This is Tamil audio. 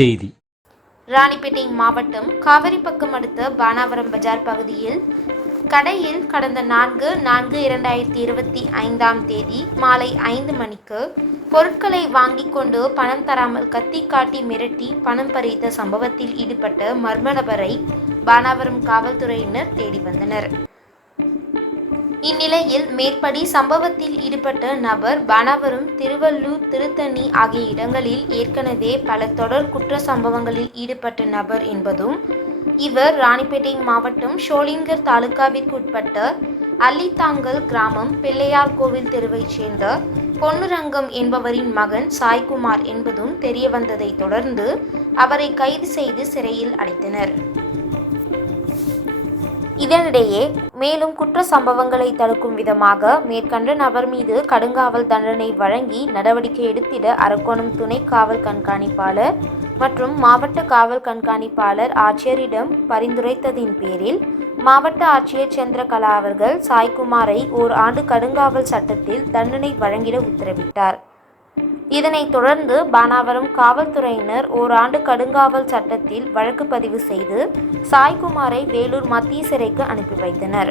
செய்தி. ராணிப்பேட்டை மாவட்டம் காவிரிப்பக்கம் அடுத்த பானாவரம் பஜார் பகுதியில் கடையில் கடந்த 4/4/2025 மாலை 5 மணிக்கு பொருட்களை வாங்கிக் கொண்டு பணம் தராமல் கத்தி காட்டி மிரட்டி பணம் பறித்த சம்பவத்தில் ஈடுபட்ட மர்ம நபரை பானாவரம் காவல்துறையினர் தேடி வந்தனர். இந்நிலையில் மேற்படி சம்பவத்தில் ஈடுபட்ட நபர் பானாவரம், திருவள்ளூர், திருத்தணி ஆகிய இடங்களில் ஏற்கனவே பல தொடர் குற்ற சம்பவங்களில் ஈடுபட்ட நபர் என்பதும், இவர் ராணிப்பேட்டை மாவட்டம் ஷோலிங்கர் தாலுகாவிற்குட்பட்ட அல்லித்தாங்கல் கிராமம் பிள்ளையார் கோவில் தெருவைச் சேர்ந்த பொன்னுரங்கம் என்பவரின் மகன் சாய்குமார் என்பதும் தெரியவந்ததை தொடர்ந்து அவரை கைது செய்து சிறையில் அடைத்தனர். இதனிடையே மேலும் குற்ற சம்பவங்களை தடுக்கும் விதமாக மேற்கண்ட நபர் மீது கடுங்காவல் தண்டனை வழங்கி நடவடிக்கை எடுத்திட அரக்கோணம் துணை காவல் கண்காணிப்பாளர் மற்றும் மாவட்ட காவல் கண்காணிப்பாளர் ஆட்சியரிடம் பரிந்துரைத்ததின் பேரில் மாவட்ட ஆட்சியர் சந்திரகலா அவர்கள் சாய்குமாரை ஓராண்டு கடுங்காவல் சட்டத்தில் தண்டனை வழங்கிட உத்தரவிட்டார். இதனைத் தொடர்ந்து பானாவரம் காவல்துறையினர் ஓராண்டு கடுங்காவல் சட்டத்தில் வழக்கு பதிவு செய்து சாய்குமாரை வேலூர் மத்திய சிறைக்கு அனுப்பி வைத்தனர்.